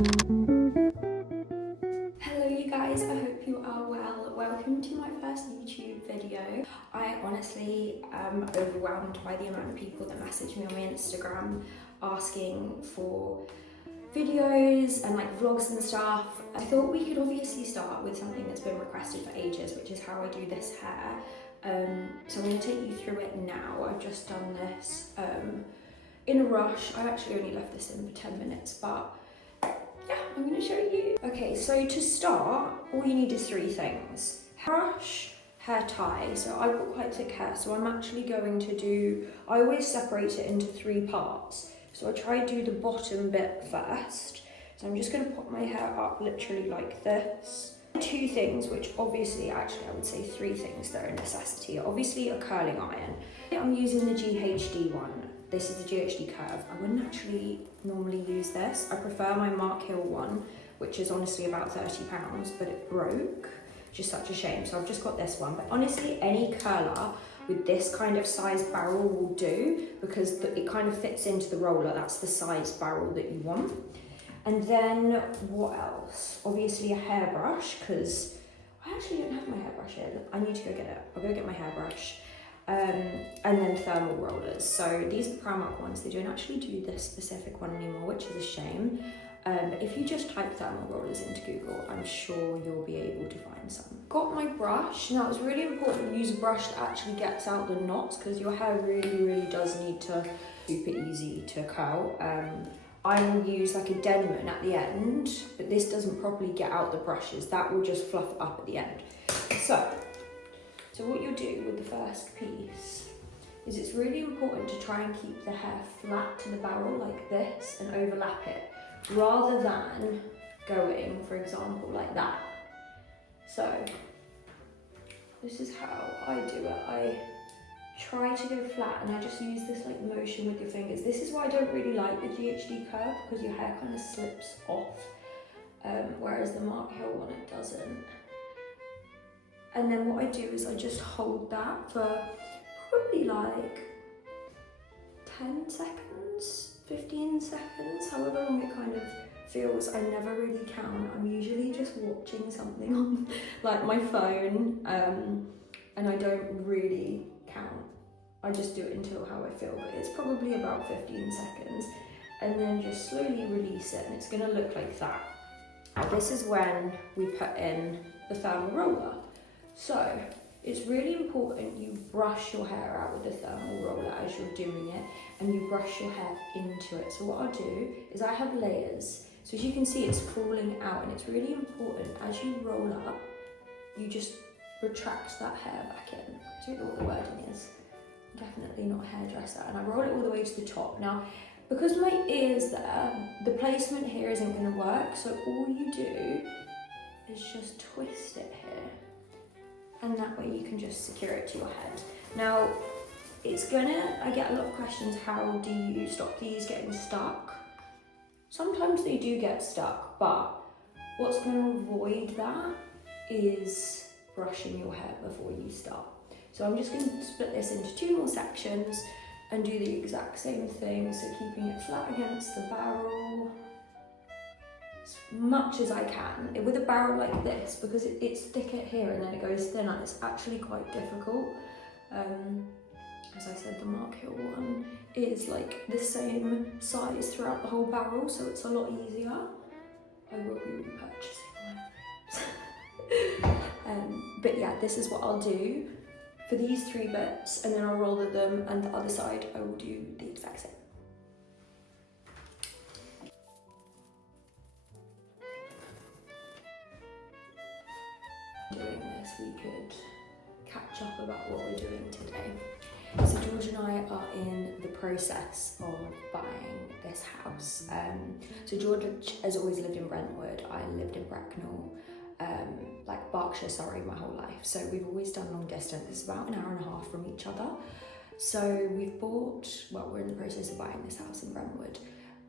Hello you guys, I hope you are well. Welcome to my first YouTube video. I honestly am overwhelmed by the amount of people that message me on my Instagram asking for videos and like vlogs and stuff. I thought we could obviously start with something that's been requested for ages, which is how I do this hair. So I'm going to take you through it now. I've just done this in a rush. I actually only left this in for 10 minutes, but yeah, I'm going to show you. Okay, so to start, all you need is 3 things. Brush, hair tie. So I've got quite thick hair, so I'm actually going to do, I always separate it into 3 parts. So I try to do the bottom bit first. So I'm just going to pop my hair up literally like this. 2 things, which obviously, actually I would say 3 things that are a necessity. Obviously a curling iron. I'm using the GHD one. This is the GHD Curve. I wouldn't actually normally use this. I prefer my Mark Hill one, which is honestly about £30, but it broke, which is such a shame. So I've just got this one. But honestly, any curler with this kind of size barrel will do, because it kind of fits into the roller. That's the size barrel that you want. And then what else? Obviously a hairbrush, because I actually don't have my hairbrush here. I need to go get it. I'll go get my hairbrush. And then thermal rollers. So these are the Primark ones. They don't actually do this specific one anymore, which is a shame. But if you just type thermal rollers into Google, I'm sure you'll be able to find some. Got my brush. Now it's really important to use a brush that actually gets out the knots, because your hair really does need to super easy to curl. I will use like a Denman at the end, but this doesn't properly get out the brushes. That will just fluff up at the end. So what you'll do with the first piece is it's really important to try and keep the hair flat to the barrel like this and overlap it, rather than going, for example, like that. So this is how I do it. I try to go flat and I just use this like motion with your fingers. This is why I don't really like the GHD Curve, because your hair kind of slips off, whereas the Mark Hill one, it doesn't. And then what I do is I just hold that for probably like 10 seconds, 15 seconds, however long it kind of feels. I never really count. I'm usually just watching something on like my phone, and I don't really count. I just do it until how I feel, but it's probably about 15 seconds. And then just slowly release it, and it's gonna look like that. Now this is when we put in the thermal roller. So it's really important you brush your hair out with the thermal roller as you're doing it, and you brush your hair into it. So what I'll do is I have layers. So as you can see, it's falling out, and it's really important as you roll up, you just retract that hair back in. I don't know what the wording is. Definitely not a hairdresser. And I roll it all the way to the top. Now, because my ear's there, the placement here isn't going to work. So all you do is just twist it here. And that way you can just secure it to your head. Now, I get a lot of questions, how do you stop these getting stuck? Sometimes they do get stuck, but what's going to avoid that is brushing your hair before you start. So I'm just going to split this into 2 more sections and do the exact same thing. So keeping it flat against the barrel as much as I can. With a barrel like this, because it's thicker here and then it goes thinner, it's actually quite difficult. As I said, the Mark Hill one is like the same size throughout the whole barrel, so it's a lot easier. I will be repurchasing mine. But yeah, this is what I'll do for these 3 bits, and then I'll roller them, and the other side I will do the exact same. Doing this, we could catch up about what we're doing today. So George and I are in the process of buying this house. So George has always lived in Brentwood. I lived in Bracknell, like Berkshire, sorry, my whole life. So we've always done long distance. It's about an hour and a half from each other. So we're in the process of buying this house in Brentwood.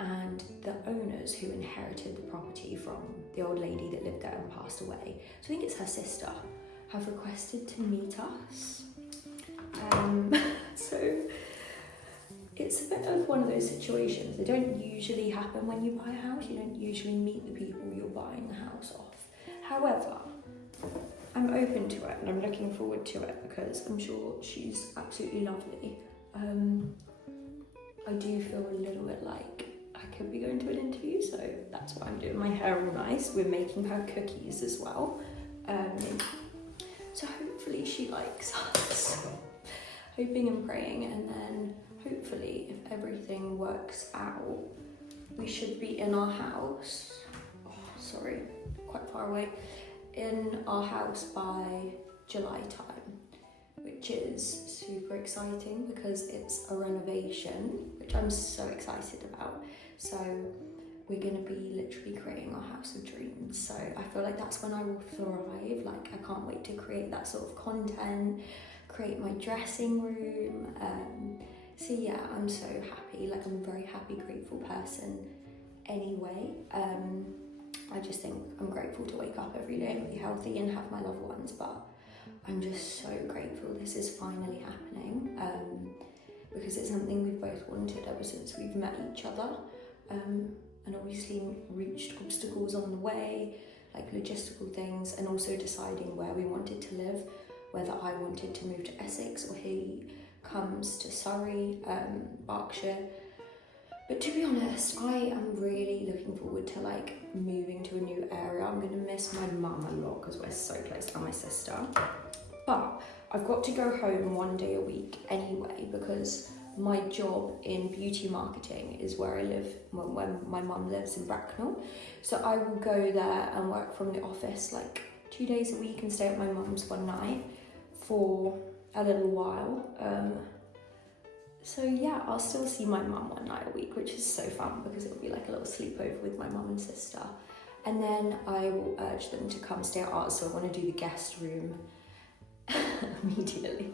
And the owners who inherited the property from the old lady that lived there and passed away, so I think it's her sister, have requested to meet us. So it's a bit of one of those situations. They don't usually happen when you buy a house. You don't usually meet the people you're buying the house off. However, I'm open to it and I'm looking forward to it because I'm sure she's absolutely lovely. I do feel a little bit like I could be going to an interview, so that's why I'm doing my hair all nice. We're making her cookies as well. So hopefully she likes us. Hoping and praying, and then hopefully if everything works out, we should be in our house, quite far away, in our house by July time, which is super exciting because it's a renovation, which I'm so excited about. So we're gonna be literally creating our house of dreams. So I feel like that's when I will thrive. Like, I can't wait to create that sort of content, create my dressing room. So yeah, I'm so happy. Like, I'm a very happy, grateful person anyway. I just think I'm grateful to wake up every day and be healthy and have my loved ones, but I'm just so grateful this is finally happening, because it's something we've both wanted ever since we've met each other, and obviously reached obstacles on the way, like logistical things, and also deciding where we wanted to live, whether I wanted to move to Essex or he comes to Surrey, Berkshire. But to be honest, I am really looking forward to like moving to a new area. I'm gonna miss my mum a lot because we're so close, and my sister. But I've got to go home one day a week anyway because my job in beauty marketing is where I live, when my mum lives in Bracknell. So I will go there and work from the office like 2 days a week and stay at my mum's one night for a little while. So yeah, I'll still see my mum one night a week, which is so fun because it'll be like a little sleepover with my mum and sister. And then I will urge them to come stay at ours, so I want to do the guest room immediately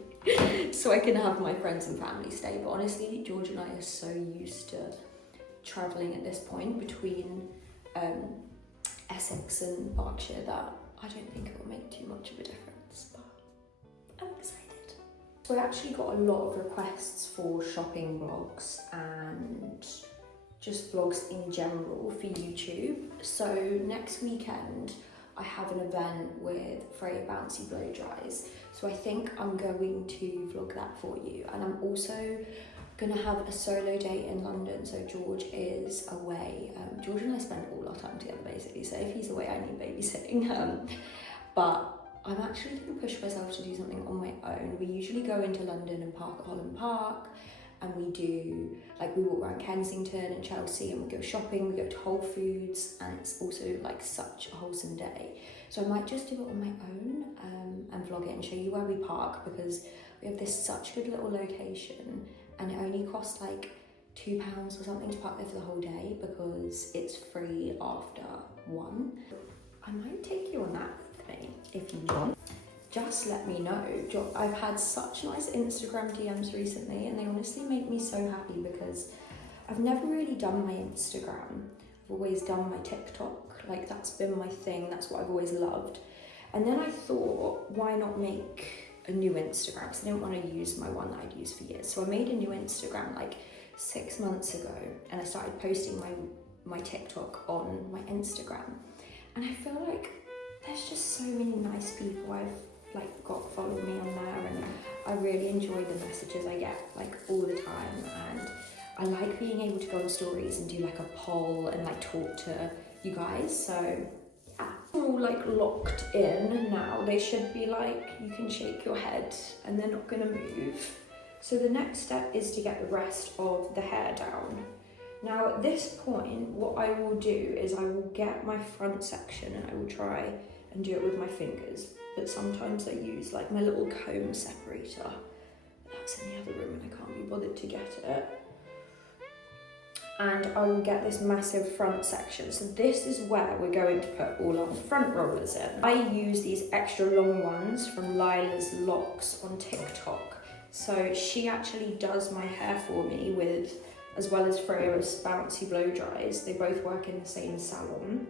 so I can have my friends and family stay. But honestly, George and I are so used to travelling at this point between Essex and Berkshire that I don't think it will make too much of a difference, but I'm excited. So I actually got a lot of requests for shopping vlogs and just vlogs in general for YouTube. So next weekend I have an event with Freya Bouncy Blow Dries. So I think I'm going to vlog that for you. And I'm also gonna have a solo day in London. So George is away. George and I spend all our time together basically. So if he's away, I need babysitting. But I'm actually going to push myself to do something on my own. We usually go into London and park at Holland Park, and we do, like, we walk around Kensington and Chelsea, and we go shopping, we go to Whole Foods, and it's also like such a wholesome day. So I might just do it on my own and vlog it and show you where we park, because we have this such good little location, and it only costs like £2 or something to park there for the whole day because it's free after 1. I might take you on that with me if you want. Just let me know. I've had such nice Instagram DMs recently, and they honestly make me so happy because I've never really done my Instagram. I've always done my TikTok. Like, that's been my thing. That's what I've always loved. And then I thought, why not make a new Instagram? Because I didn't want to use my one that I'd used for years. So I made a new Instagram like 6 months ago, and I started posting my TikTok on my Instagram. And I feel like there's just so many nice people I've like got follow me on there, and I really enjoy the messages I get like all the time, and I like being able to go on stories and do like a poll and like talk to you guys. So yeah, they're all like locked in now. They should be like, you can shake your head and they're not gonna move. So the next step is to get the rest of the hair down. Now at this point, what I will do is I will get my front section and I will try and do it with my fingers, but sometimes I use like my little comb separator. That's in the other room and I can't be bothered to get it. And I will get this massive front section. So this is where we're going to put all our front rollers in. I use these extra long ones from Lila's Locks on TikTok. So she actually does my hair for me with, as well as Freya's Bouncy Blow Dries. They both work in the same salon.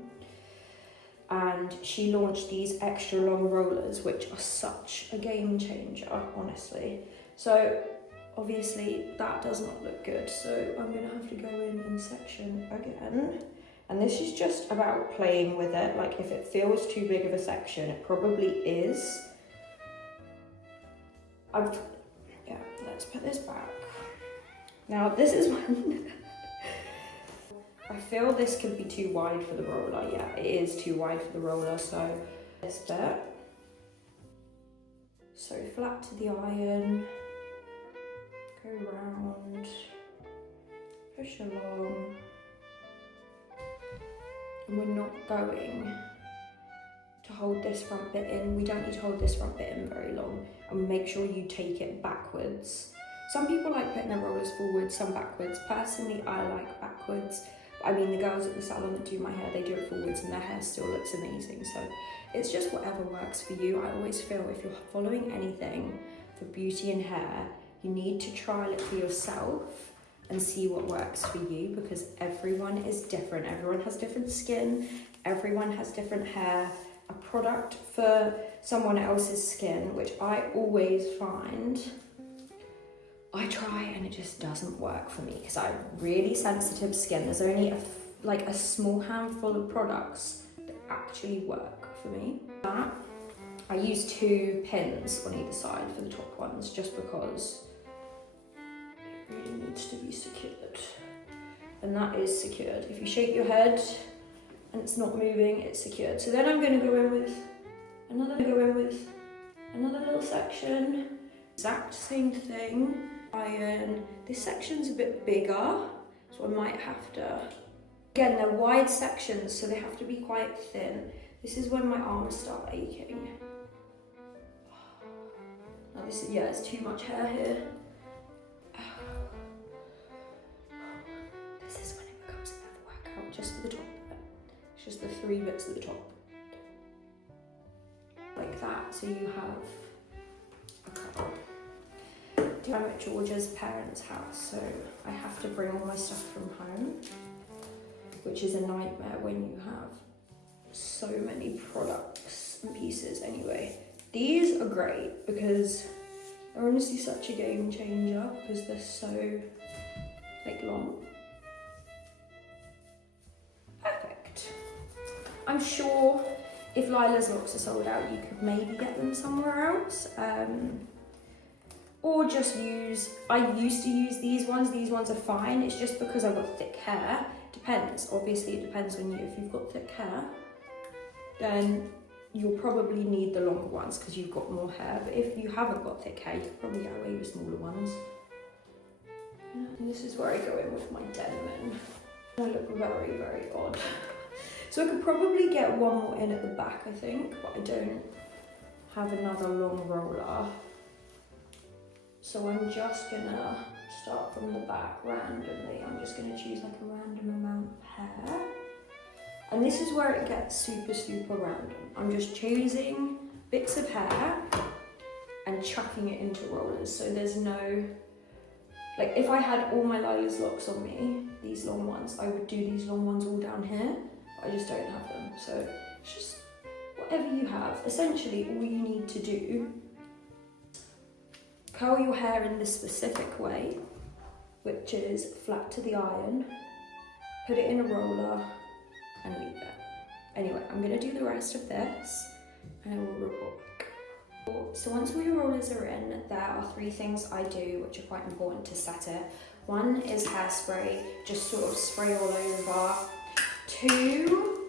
And she launched these extra long rollers, which are such a game changer, honestly. So obviously that does not look good, so I'm gonna have to go in section again. And this is just about playing with it. Like, if it feels too big of a section, it probably is. Yeah, let's put this back. Now this is when I feel this could be too wide for the roller. Yeah, it is too wide for the roller, so this bit. So flat to the iron, go round, push along. And we're not going to hold this front bit in. We don't need to hold this front bit in very long. And make sure you take it backwards. Some people like putting their rollers forward, some backwards. Personally, I like backwards. I mean, the girls at the salon that do my hair, they do it forwards and their hair still looks amazing. So it's just whatever works for you. I always feel if you're following anything for beauty and hair, you need to trial it for yourself and see what works for you, because everyone is different. Everyone has different skin, everyone has different hair. A product for someone else's skin, which I always find, I try and it just doesn't work for me because I have really sensitive skin. There's only a small handful of products that actually work for me. I use 2 pins on either side for the top ones, just because it really needs to be secured. And that is secured. If you shake your head and it's not moving, it's secured. So then I'm going to go in with another little section. Exact same thing. Iron. This section's a bit bigger, so I might have to. Again, they're wide sections, so they have to be quite thin. This is when my arms start aching. Now this is, yeah, it's too much hair here. This is when it becomes a bit of a workout, just for the top bit. It's just the 3 bits at the top. Like that, so you have a couple. I'm at Georgia's parents' house, so I have to bring all my stuff from home, which is a nightmare when you have so many products and pieces. Anyway, these are great because they're honestly such a game changer because they're so long. Perfect. I'm sure if Lila's locks are sold out, you could maybe get them somewhere else. Or just use, I used to use these ones are fine, it's just because I've got thick hair. Depends, obviously it depends on you. If you've got thick hair, then you'll probably need the longer ones because you've got more hair. But if you haven't got thick hair, you could probably get away with smaller ones. And this is where I go in with my denim. I look very, very odd. So I could probably get one more in at the back, I think, but I don't have another long roller. So I'm just gonna start from the back randomly. I'm just gonna choose like a random amount of hair. And this is where it gets super, super random. I'm just choosing bits of hair and chucking it into rollers. So there's no, like if I had all my Lila's locks on me, these long ones, I would do these long ones all down here, but I just don't have them. So it's just whatever you have. Essentially all you need to do, curl your hair in this specific way, which is flat to the iron, put it in a roller and leave it. Anyway, I'm gonna do the rest of this and I will report back. So once all your rollers are in, there are 3 things I do which are quite important to set it. 1 is hairspray, just sort of spray all over. 2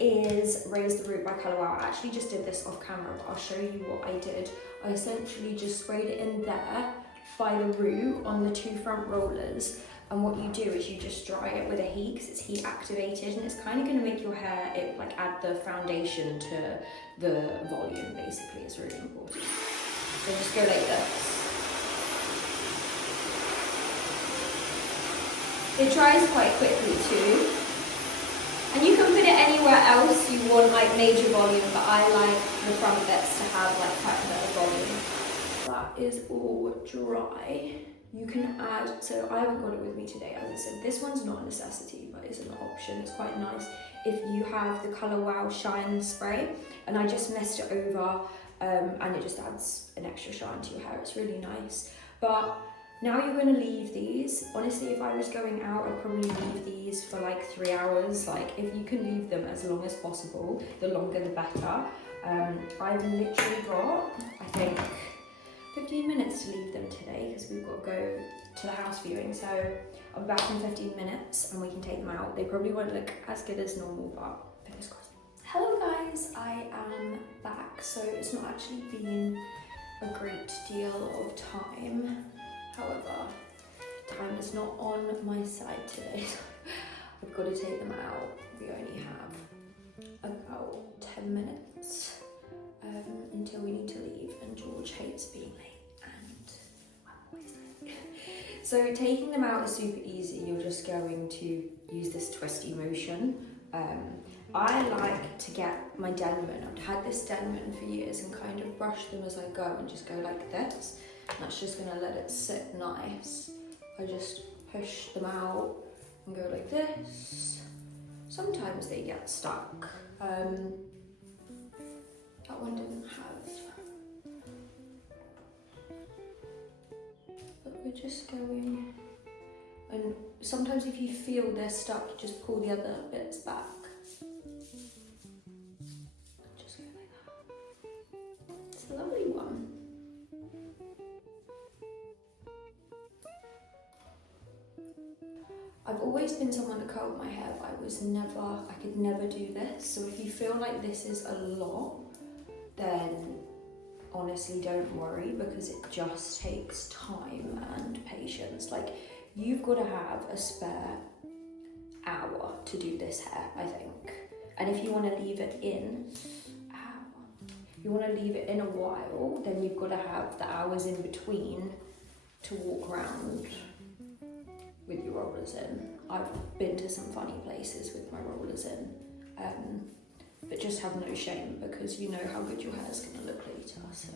is Raise the Root by Colour Wow. I actually just did this off camera, but I'll show you what I did. I essentially just sprayed it in there by the root on the 2 front rollers. And what you do is you just dry it with a heat because it's heat activated and it's kind of going to make your hair, add the foundation to the volume basically. It's really important. So just go like this. It dries quite quickly too. And you can put it anywhere else you want, like major volume, but I like the front bits to have like quite a bit of volume. That is all dry. You can add, so I haven't got it with me today, as I said, this one's not a necessity, but it's an option. It's quite nice if you have the Colour Wow Shine Spray, and I just messed it over, and it just adds an extra shine to your hair. It's really nice. But Now you're going to leave these. Honestly, if I was going out, I'd probably leave these for like 3 hours. Like, if you can leave them as long as possible, the longer the better. I've literally got, I think, 15 minutes to leave them today because we've got to go to the house viewing. So I'll be back in 15 minutes and we can take them out. They probably won't look as good as normal, but fingers crossed. Hello guys, I am back. So it's not actually been a great deal of time. However, time is not on my side today, so I've got to take them out. We only have about 10 minutes until we need to leave, and George hates being late, and I'm always late. So taking them out is super easy. You're just going to use this twisty motion. I like to get my Denman. I've had this Denman for years and kind of brush them as I go and just go like this. That's just gonna let it sit nice. I just push them out and go like this. Sometimes they get stuck. That one didn't have. But we're just going, and sometimes if you feel they're stuck, you just pull the other bits back. Just go like that. It's a lovely one. I've always been someone that curled my hair, but I could never do this. So if you feel like this is a lot, then honestly don't worry, because it just takes time and patience. Like, you've got to have a spare hour to do this hair, I think. And if you want to leave it in, if you want to leave it in a while, then you've got to have the hours in between to walk around with your rollers in. I've been to some funny places with my rollers in, but just have no shame, because you know how good your hair is going to look later, so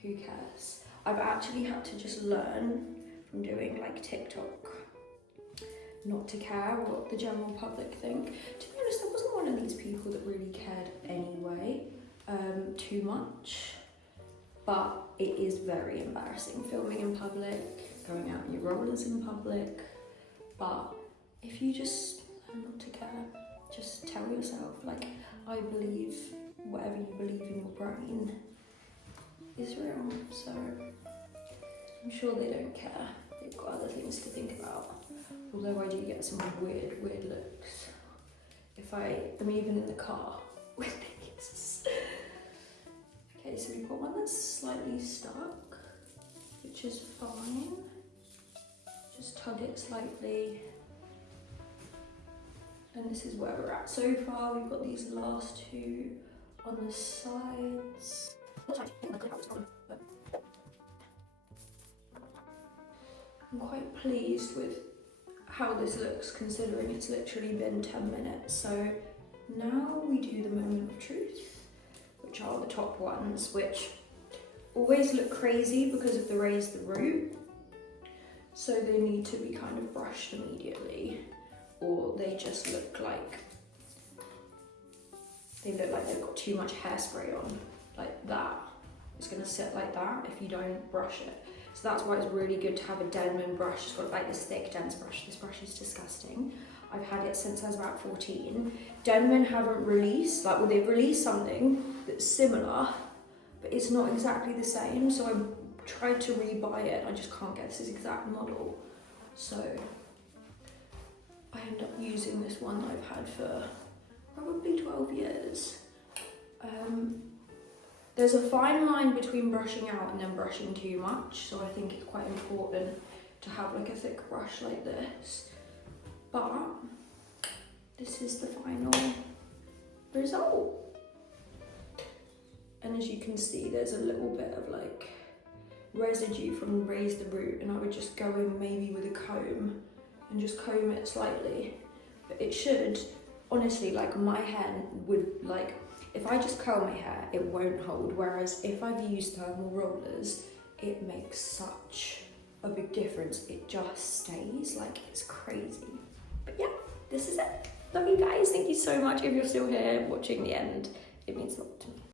who cares? I've actually had to just learn from doing like TikTok not to care what the general public think. To be honest, I wasn't one of these people that really cared anyway, too much, but it is very embarrassing filming in public, going out in your rollers in public. But if you just learn not to care, just tell yourself, like, I believe whatever you believe in your brain is real. So I'm sure they don't care. They've got other things to think about. Although I do get some weird looks if I am even in the car with these. Okay, so we've got one that's slightly stuck, which is fine. Just tug it slightly. And this is where we're at so far. We've got these last two on the sides. I'm quite pleased with how this looks, considering it's literally been 10 minutes. So now we do the moment of truth, which are the top ones, which always look crazy because of the raise the root. So they need to be kind of brushed immediately, or they just look like they've got too much hairspray on, like that. It's gonna sit like that if you don't brush it. So that's why it's really good to have a Denman brush. It's got like this thick, dense brush. This brush is disgusting. I've had it since I was about 14. Denman haven't released, well, they've released something that's similar, but it's not exactly the same. So I tried to rebuy it. I just can't get this exact model. So I end up using this one that I've had for probably 12 years. There's a fine line between brushing out and then brushing too much, so I think it's quite important to have like a thick brush like this. But this is the final result. And as you can see, there's a little bit of like residue from raise the root, and I would just go in maybe with a comb and just comb it slightly. But it should, honestly, like my hair would, like, if I just curl my hair, it won't hold. Whereas if I've used thermal rollers, it makes such a big difference. It just stays, like, it's crazy. But yeah, this is it. Love you guys. Thank you so much if you're still here watching the end. It means a lot to me.